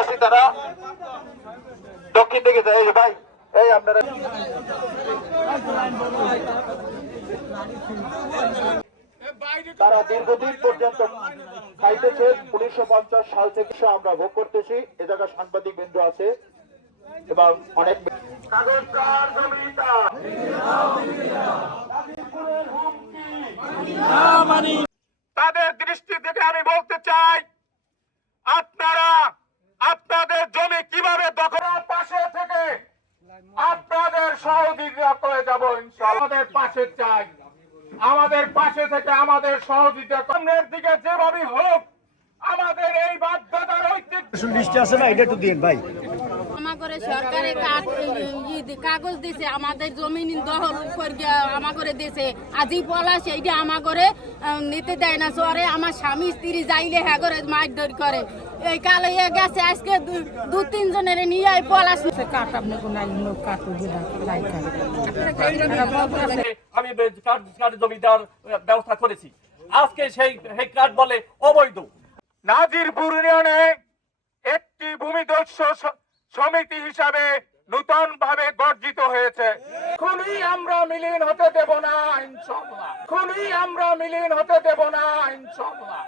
আসি তারা। দক্ষিণ দিকে যায় ভাই, এই আপনারা। তারা দীর্ঘদিন পর্যন্ত খাইতেছে। উনিশশো পঞ্চাশ সাল থেকে আমরা ভোগ করতেছি। এ জায়গায় সাংবাদিক বিন্দু আছে এবং অনেক তাদের দৃষ্টি থেকে আমি বলতে চাই আপনারা আপনাদের জমি কীভাবে দখল পাশে থেকে আপনাদের সহযোগিতা করে যাব ইনশাআল্লাহ। আমাদের পাশে চাই। আমাদের পাশে থেকে আমাদের সহযোগিতা সামনের দিকে যেভাবে হোক আমাদের এই বাধ্যতার ঐতিহ্য আছে না এটা একটু দিন ভাই। সরকারে কাগজ দিছে আমাদের জমিন দখল করে আমাগরে দিছে। আজি পলা সেইটা আমাগরে আহ, নিতে দেয় না সরে আমার স্বামী স্ত্রী যাইলে হ্যাঁ করে মারধর করে। এই কালে এ গেছে আজকে দু- তিনজনের নিয়ে এই পলাশ কাট আপনি কোন কাটু আমি বে- কার্ড কার্ড জমি দেওয়ার ব্যবস্থা করেছি। আজকে সেই বলে অবৈধ। নাজিরপুর ইউনিয়নে একটি ভূমিদস্যু সমিতি হিসাবে নূতন ভাবে গর্জিত হয়েছে। খুনি আমরা মিলিন হতে দেব না ইনশাআল্লাহ খুনি আমরা মিলিন হতে দেব না ইনশাআল্লাহ